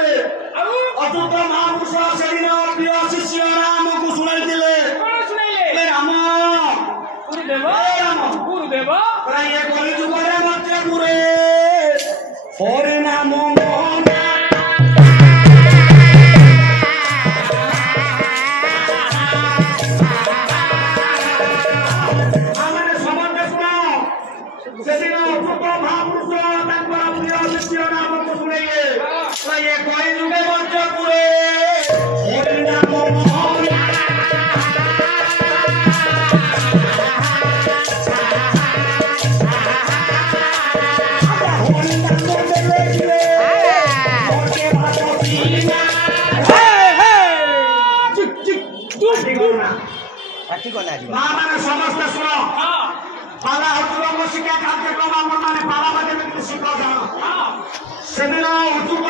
ପୁରେ ଅଚ୍ୟୁତ ମହାପୁରୁଷ ସେଦିନ ପ୍ରିୟ ଶିଷ୍ୟ ରାମକୁ ଶୁଣାଇଥିଲେ। ରାମ ଗୁରୁଦେବ ଇଏ କଳିଯୁଗରେ ମଧ୍ୟ ପୁରେ ହରିନାମ ସେଦିନ ଅଚ୍ୟୁତ ମହାପୁରୁଷ ତାଙ୍କର ପ୍ରିୟ ଶିଷ୍ୟ ରାମକୁ ଶୁଣାଇଲେ। ଇଏ କଳିଯୁଗେ ମଧ୍ୟ ପୁରେ ହରିନାମ ସମସ୍ତେ ଶୁଣ ପାଲା ହଜୁରଙ୍କ ଶିକ୍ଷା କାର୍ଯ୍ୟକ୍ରମ ଆମର ମାନେ ପାଲା ଯେମିତି ଶିଖ ସେଦିନ ଅଚ୍ୟୁତ